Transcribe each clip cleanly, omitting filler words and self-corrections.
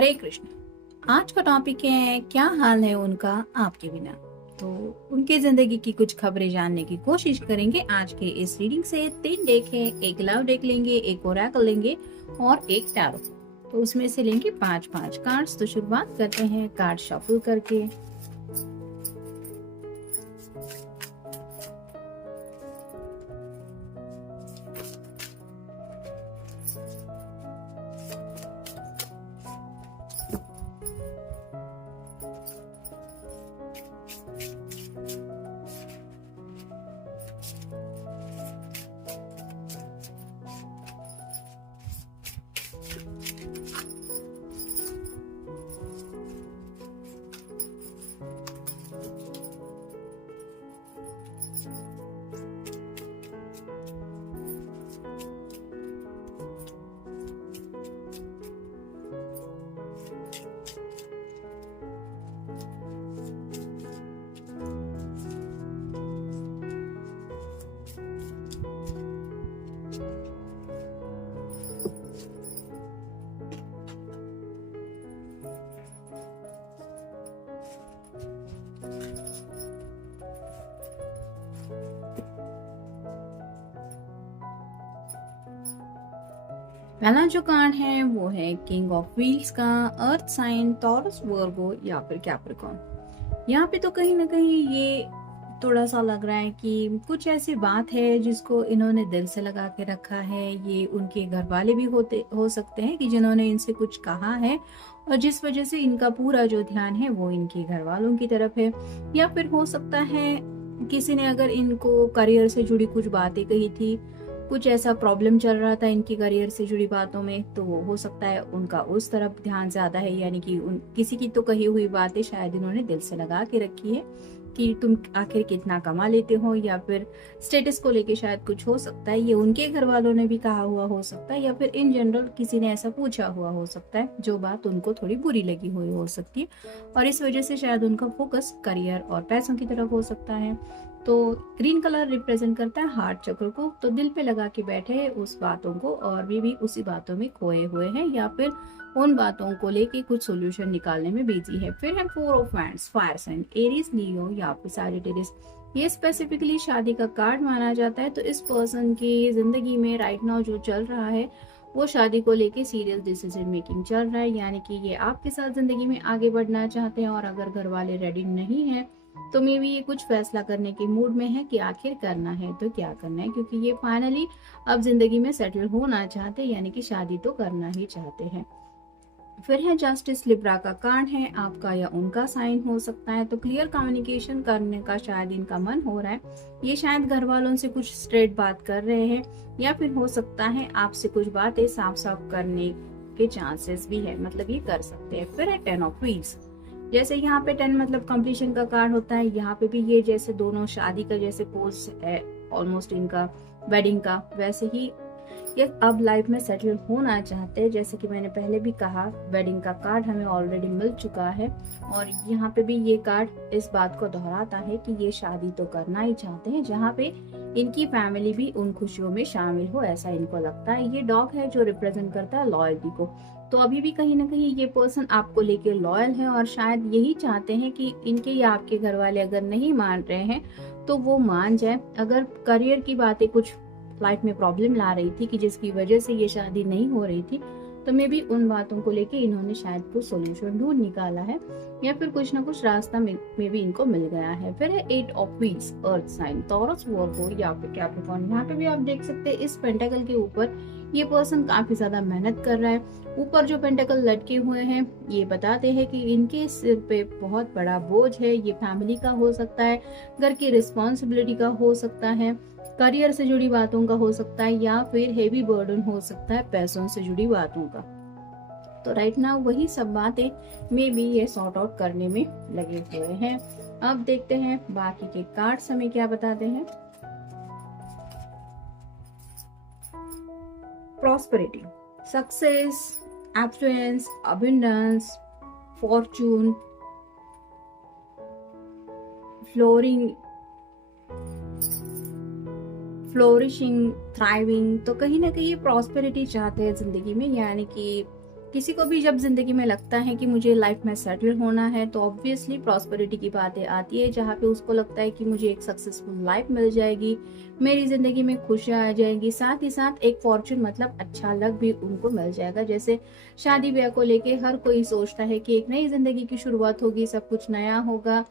हरे कृष्ण। आज का टॉपिक है क्या हाल है उनका आपके बिना। तो उनके जिंदगी की कुछ खबरें जानने की कोशिश करेंगे आज के इस रीडिंग से। 3 डेक है, एक लव डेक लेंगे, एक ओरेकल लेंगे और एक टैरो। तो उसमें से लेंगे 5-5 कार्ड्स। तो शुरुआत करते हैं कार्ड शफल करके। पहला जो कार्ड है वो है किंग ऑफ व्हील्स का, अर्थ साइन, टॉरस, वर्गो या फिर कैप्रिकॉर्न। यहाँ पे तो कहीं ना कहीं ये थोड़ा सा लग रहा है कि कुछ ऐसी बात है जिसको इन्होंने दिल से लगा के रखा है। ये उनके घर वाले भी हो सकते हैं कि जिन्होंने इनसे कुछ कहा है और जिस वजह से इनका पूरा जो ध्यान है वो इनके घर वालों की तरफ है। या फिर हो सकता है किसी ने अगर इनको करियर से जुड़ी कुछ बातें कही थी, कुछ ऐसा प्रॉब्लम चल रहा था इनकी करियर से जुड़ी बातों में, तो वो हो सकता है उनका उस तरफ ध्यान ज्यादा है। यानी कि किसी की तो कही हुई बातें शायद इन्होंने दिल से लगा के रखी है कि तुम आखिर कितना कमा लेते हो, या फिर स्टेटस को लेके शायद कुछ हो सकता है। ये उनके घर वालों ने भी कहा हुआ हो सकता है, या फिर इन जनरल किसी ने ऐसा पूछा हुआ हो सकता है जो बात उनको थोड़ी बुरी लगी हुई हो सकती है और इस वजह से शायद उनका फोकस करियर और पैसों की तरफ हो सकता है। तो ग्रीन कलर रिप्रेजेंट करता है हार्ट चक्र को। तो दिल पे लगा के बैठे हैं उस बातों को और भी उसी बातों में खोए हुए हैं, या फिर उन बातों को लेके कुछ सोल्यूशन निकालने में बिजी है। फिर है 4 of wands, fire sign, Aries, Leo या फिर सैजिटेरियस। ये स्पेसिफिकली शादी का कार्ड माना जाता है। तो इस पर्सन की जिंदगी में राइट नाउ जो चल रहा है वो शादी को लेके सीरियस डिसीजन मेकिंग चल रहा है। यानी कि ये आपके साथ जिंदगी में आगे बढ़ना चाहते हैं और अगर घर वाले रेडी नहीं है तो मे भी ये कुछ फैसला करने के मूड में है कि आखिर करना है तो क्या करना है, क्योंकि ये फाइनली अब जिंदगी में सेटल होना चाहते हैं, यानी कि शादी तो करना ही चाहते हैं। फिर है जस्टिस, लिब्रा का कार्ड है, आपका या उनका साइन हो सकता है। तो क्लियर कम्युनिकेशन करने का शायद इनका मन हो रहा है। ये शायद घर वालों से कुछ स्ट्रेट बात कर रहे हैं, या फिर हो सकता है आपसे कुछ बातें साफ साफ करने के चांसेस भी है, मतलब ये कर सकते हैं। फिर है 10 ऑफ व्हील्स। जैसे यहाँ पे 10 मतलब कंप्लीशन का कार्ड होता है, यहाँ पे भी ये जैसे दोनों शादी का जैसे पोज है ऑलमोस्ट इनका वेडिंग का, वैसे ही ये अब लाइफ में सेटल होना चाहते हैं। जैसे कि मैंने पहले भी कहा, वेडिंग का कार्ड हमें ऑलरेडी मिल चुका है और यहाँ पे भी ये कार्ड इस बात को दोहराता है कि ये शादी तो करना ही चाहते हैं, जहाँ पे इनकी फैमिली भी उन खुशियों में शामिल हो, ऐसा इनको लगता है। ये डॉग है जो रिप्रेजेंट करता है लॉयल्टी को। तो अभी भी कहीं ना कहीं ये पर्सन आपको लेके लॉयल है और शायद यही चाहते हैं कि इनके या आपके घर वाले अगर नहीं मान रहे हैं तो वो मान जाए। अगर करियर की बातें कुछ लाइफ में प्रॉब्लम ला रही थी कि जिसकी वजह से ये शादी नहीं हो रही थी, तो मे भी उन बातों को लेके इन्होंने शायद कुछ सोल्यूशन ढूंढ निकाला है, या फिर कुछ ना कुछ रास्ता में भी इनको मिल गया है। फिर है 8 of wheels, earth sign, Taurus, Virgo या फिर कैप्रिकॉर्न। यहाँ पे भी आप देख सकते हैं इस पेंटाकल के ऊपर ये पर्सन काफी ज्यादा मेहनत कर रहा है। ऊपर जो पेंटाकल लटके हुए हैं ये बताते हैं कि इनके सिर पे बहुत बड़ा बोझ है। ये फैमिली का हो सकता है, घर की रिस्पॉन्सिबिलिटी का हो सकता है, करियर से जुड़ी बातों का हो सकता है, या फिर हेवी बर्डन हो सकता है पैसों से जुड़ी बातों का। तो राइट नाउ वही सब बातें में भी ये सॉर्ट आउट करने में लगे हुए हैं। अब देखते हैं बाकी के कार्ड्स हमें क्या बताते हैं। Prosperity, success, affluence, abundance, Fortune, flooring, flourishing, thriving. तो कहीं ना कहीं प्रॉस्पेरिटी चाहते हैं जिंदगी में, यानी कि किसी को भी जब जिंदगी में लगता है कि मुझे लाइफ में सेटल होना है तो ऑब्वियसली प्रॉस्पेरिटी की बातें आती है, जहाँ पे उसको लगता है कि मुझे एक सक्सेसफुल लाइफ मिल जाएगी, मेरी जिंदगी में खुशियां आ जाएंगी, साथ ही साथ एक फॉर्चून मतलब अच्छा लक भी उनको मिल जाएगा। जैसे शादी ब्याह को लेके हर कोई सोचता है कि एक नई जिंदगी की शुरुआत होगी, सब कुछ नया होगा,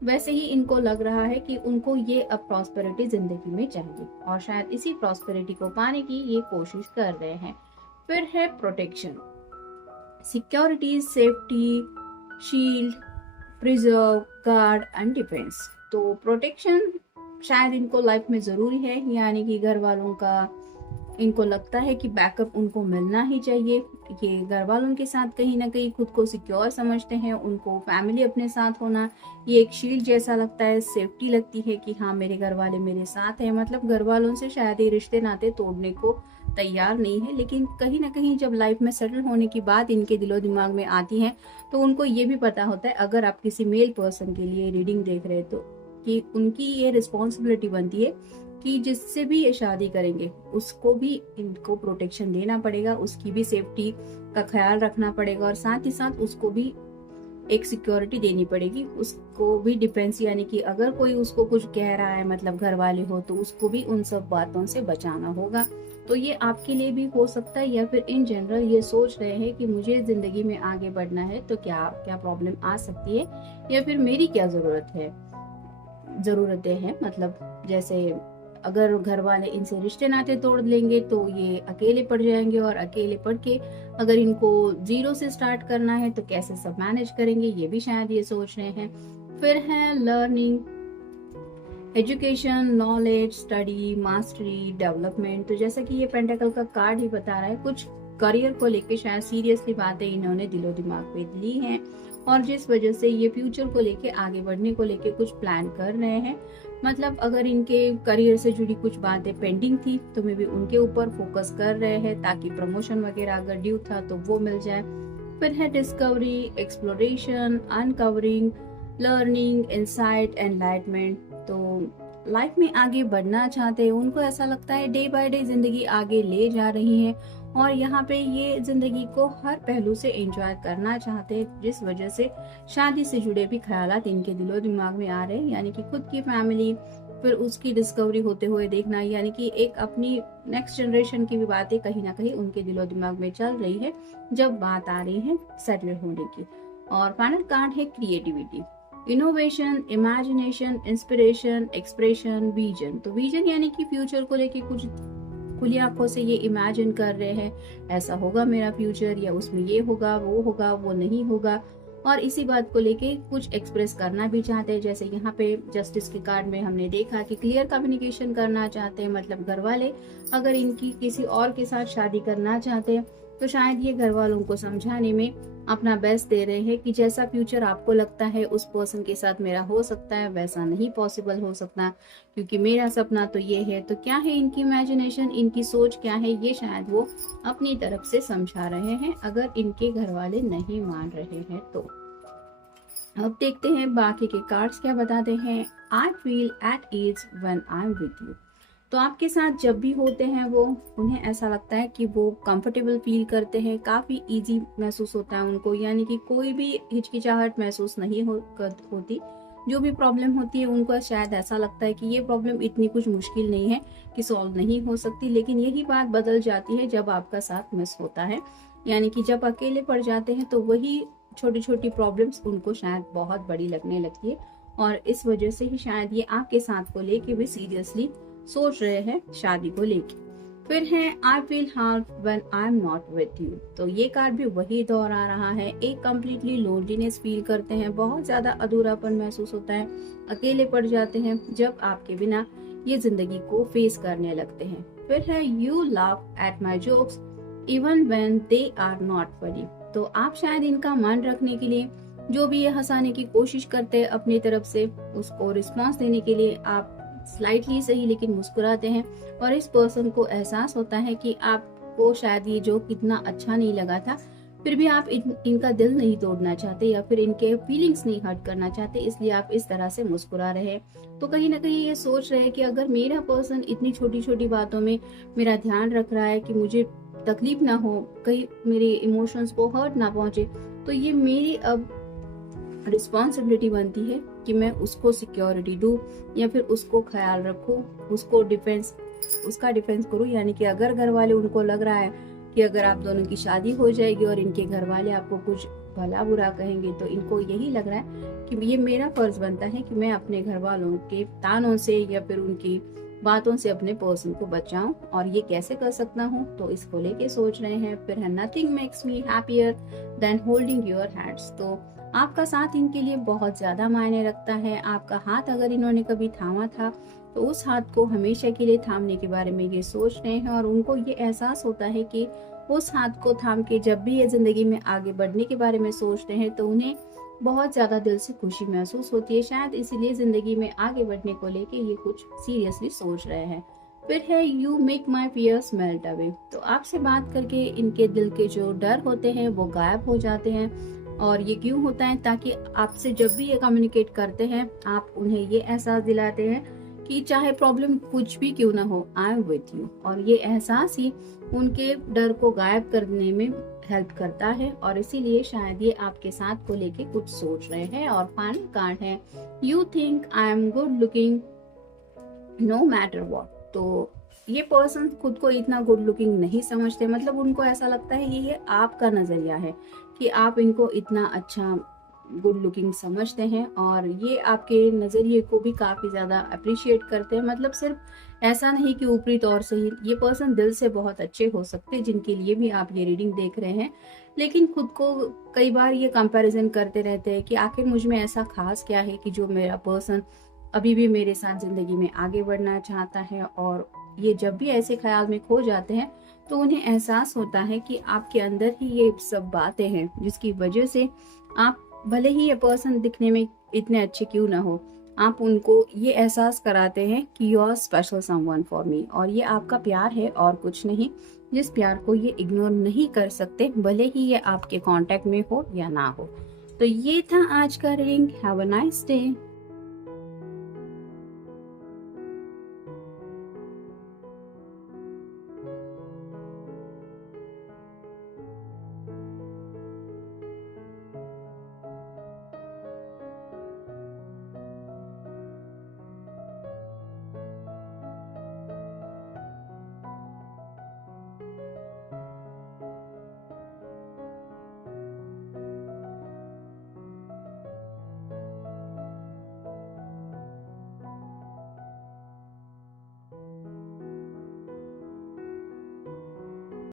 वैसे ही इनको लग रहा है कि उनको ये अब प्रॉस्पेरिटी जिंदगी में चाहिए और शायद इसी प्रॉस्पेरिटी को पाने की ये कोशिश कर रहे हैं। फिर है protection, security, safety, shield, preserve, guard and defence. तो प्रोटेक्शन शायद इनको लाइफ में जरूरी है, यानी कि घर वालों का इनको लगता है कि बैकअप उनको मिलना ही चाहिए। ये घर वालों के साथ कहीं ना कहीं खुद को सिक्योर समझते हैं, उनको फैमिली अपने साथ होना ये एक शील्ड जैसा लगता है, सेफ्टी लगती है कि हाँ मेरे घर वाले मेरे साथ हैं। मतलब घर वालों से शायद ये रिश्ते नाते तोड़ने को तैयार नहीं है, लेकिन कहीं ना कहीं जब लाइफ में सेटल होने की बात इनके दिलो दिमाग में आती है तो उनको ये भी पता होता है, अगर आप किसी मेल पर्सन के लिए रीडिंग देख रहे हैं तो कि उनकी ये रिस्पॉन्सिबिलिटी बनती है कि जिससे भी ये शादी करेंगे उसको भी इनको प्रोटेक्शन देना पड़ेगा, उसकी भी सेफ्टी का ख्याल रखना पड़ेगा और साथ ही साथ उसको भी एक सिक्योरिटी देनी पड़ेगी, उसको भी डिफेंस, यानी कि अगर कोई उसको कुछ कह रहा है मतलब घर वाले हो तो उसको भी उन सब बातों से बचाना होगा। तो ये आपके लिए भी हो सकता है, या फिर इन जनरल ये सोच रहे हैं कि मुझे जिंदगी में आगे बढ़ना है तो क्या क्या प्रॉब्लम आ सकती है या फिर मेरी क्या जरूरतें हैं। मतलब जैसे अगर घर वाले इनसे रिश्ते नाते तोड़ लेंगे तो ये अकेले पड़ जाएंगे, और अकेले पड़ के अगर इनको जीरो से स्टार्ट करना है तो कैसे सब मैनेज करेंगे, ये भी शायद ये सोच रहे हैं। फिर है learning, education, knowledge, study, mastery, development. तो जैसा कि ये पेंटाकल का कार्ड ही बता रहा है, कुछ करियर को लेके शायद सीरियसली बातें इन्होंने दिलो दिमाग पे ली हैं और जिस वजह से ये फ्यूचर को लेके आगे बढ़ने को लेके कुछ प्लान कर रहे हैं। मतलब अगर इनके करियर से जुड़ी कुछ बातें पेंडिंग थी तो मे भी उनके ऊपर फोकस कर रहे हैं ताकि प्रमोशन वगैरह अगर ड्यू था तो वो मिल जाए। फिर है discovery, exploration, uncovering, learning, insight, enlightenment. तो लाइफ में आगे बढ़ना चाहते हैं, उनको ऐसा लगता है डे बाय डे जिंदगी आगे ले जा रही है और यहाँ पे ये जिंदगी को हर पहलू से एंजॉय करना चाहते हैं, जिस वजह से शादी से जुड़े भी ख्यालात इनके दिलो दिमाग में आ रहे हैं, यानी कि खुद की फैमिली, फिर उसकी डिस्कवरी होते हुए देखना, यानी कि एक अपनी नेक्स्ट जनरेशन की भी बातें कहीं ना कहीं उनके दिलो दिमाग में चल रही है जब बात आ रही है सेटल होने की। और फाइनल कार्ड है creativity, innovation, imagination, inspiration, expression, vision. तो विजन यानी कि फ्यूचर को लेके कुछ खुली आंखों से ये इमेजिन कर रहे हैं, ऐसा होगा मेरा फ्यूचर, या उसमें ये होगा, वो नहीं होगा, और इसी बात को लेके कुछ एक्सप्रेस करना भी चाहते हैं। जैसे यहाँ पे जस्टिस के कार्ड में हमने देखा कि क्लियर कम्युनिकेशन करना चाहते हैं। मतलब घर वाले अगर इनकी किसी और के साथ शादी करना चाहते हैं तो शायद ये घर वालों को समझाने में अपना बेस्ट दे रहे हैं कि जैसा फ्यूचर आपको लगता है उस पर्सन के साथ मेरा हो सकता है, वैसा नहीं पॉसिबल हो सकता, क्योंकि मेरा सपना तो ये है। तो क्या है इनकी इमेजिनेशन, इनकी सोच क्या है, ये शायद वो अपनी तरफ से समझा रहे हैं अगर इनके घर वाले नहीं मान रहे हैं तो। अब देखते हैं बाकी के कार्ड्स क्या बताते हैं। I feel at ease when I am with you. तो आपके साथ जब भी होते हैं वो, उन्हें ऐसा लगता है कि वो कंफर्टेबल फील करते हैं, काफी इजी महसूस होता है उनको, यानी कि कोई भी हिचकिचाहट महसूस नहीं होती। जो भी प्रॉब्लम होती है उनको शायद ऐसा लगता है कि ये प्रॉब्लम इतनी कुछ मुश्किल नहीं है कि सॉल्व नहीं हो सकती, लेकिन यही बात बदल जाती है जब आपका साथ मिस होता है। यानी कि जब अकेले पड़ जाते हैं तो वही छोटी छोटी प्रॉब्लम्स उनको शायद बहुत बड़ी लगने लगती है और इस वजह से ही शायद ये आपके साथ को लेके भी सीरियसली सोच रहे हैं शादी को लेके। फिर है I feel hard when I am not with you. तो ये कार्ड भी वही दोहरा रहा है, एक कम्प्लीटली लोनलीनेस फील करते हैं, बहुत ज्यादा अधूरापन महसूस होता है, अकेले पड़ जाते हैं जब आपके बिना ये जिंदगी को फेस करने लगते हैं। फिर है you laugh at my jokes even when they are not funny. तो आप शायद इनका मन रखने के लिए जो भी ये हंसाने की कोशिश करते हैं अपनी तरफ से, उसको रिस्पॉन्स देने के लिए आप स्लाइटली सही लेकिन मुस्कुराते हैं और इस पर्सन को एहसास होता है कि आपको शायद ये जो कितना अच्छा नहीं लगा था, फिर भी आप इनका दिल नहीं तोड़ना चाहते या फिर इनके फीलिंग्स नहीं हर्ट करना चाहते, इसलिए आप इस तरह से मुस्कुरा रहे हैं। तो कहीं ना कहीं ये सोच रहे हैं कि अगर मेरा पर्सन इतनी छोटी छोटी बातों में मेरा ध्यान रख रहा है कि मुझे तकलीफ ना हो, कहीं मेरे इमोशंस को हर्ट ना पहुंचे, तो ये मेरी अब रिस्पॉन्सिबिलिटी बनती है कि मैं उसको सिक्योरिटी दूँ या फिर उसको ख्याल रखूँ, उसका डिफेंस करूँ। यानी कि अगर घर वाले उनको लग रहा है कि अगर आप दोनों की शादी हो जाएगी और इनके घर वाले आपको कुछ भला बुरा कहेंगे, तो इनको यही लग रहा है कि ये मेरा फर्ज बनता है कि मैं अपने घर वालों के तानों से या फिर उनकी बातों से अपने पर्सन को बचाऊं। और ये कैसे कर सकता हूँ, तो इसको लेके सोच रहे हैं। फिर है nothing makes me happier than holding your hands. तो आपका साथ इनके लिए बहुत ज्यादा मायने रखता है। आपका हाथ अगर इन्होंने कभी थामा था, तो उस हाथ को हमेशा के लिए थामने के बारे में ये सोच रहे हैं। और उनको ये एहसास होता है कि उस हाथ को थाम के जब भी ये जिंदगी में आगे बढ़ने के बारे में सोचते हैं, तो उन्हें बहुत ज्यादा दिल से खुशी महसूस होती है। शायद इसीलिए जिंदगी में आगे बढ़ने को लेके ये कुछ सीरियसली सोच रहे हैं। फिर है you make my fears melt away. तो आपसे बात करके इनके दिल के जो डर होते हैं वो गायब हो जाते हैं। और ये क्यों होता है, ताकि आपसे जब भी ये कम्युनिकेट करते हैं, आप उन्हें ये एहसास दिलाते हैं कि चाहे प्रॉब्लम कुछ भी क्यों ना हो, आई एम विथ यू। और ये एहसास ही उनके डर को गायब करने में हेल्प करता है। और इसीलिए शायद ये आपके साथ को लेके कुछ सोच रहे हैं। और फाइनल कार्ड है you think I am good looking no matter what. तो ये पर्सन खुद को इतना गुड लुकिंग नहीं समझते, मतलब उनको ऐसा लगता है ये आपका नजरिया है कि आप इनको इतना अच्छा गुड लुकिंग समझते हैं। और ये आपके नजरिए को भी काफी ज्यादा अप्रिशिएट करते हैं। मतलब सिर्फ ऐसा नहीं कि ऊपरी तौर से ही, ये पर्सन दिल से बहुत अच्छे हो सकते हैं जिनके लिए भी आप ये रीडिंग देख रहे हैं। लेकिन खुद को कई बार ये कंपैरिजन करते रहते हैं कि आखिर मुझ में ऐसा खास क्या है कि जो मेरा पर्सन अभी भी मेरे साथ जिंदगी में आगे बढ़ना चाहता है। और ये जब भी ऐसे ख्याल में खो जाते हैं, तो उन्हें एहसास होता है कि आपके अंदर ही ये सब बातें हैं जिसकी वजह से आप, भले ही ये पर्सन दिखने में इतने अच्छे क्यों ना हो, आप उनको ये एहसास कराते हैं कि you are special someone for me. और ये आपका प्यार है और कुछ नहीं, जिस प्यार को ये इग्नोर नहीं कर सकते, भले ही ये आपके कांटेक्ट में हो या ना हो। तो ये था आज का reading. Have a nice day.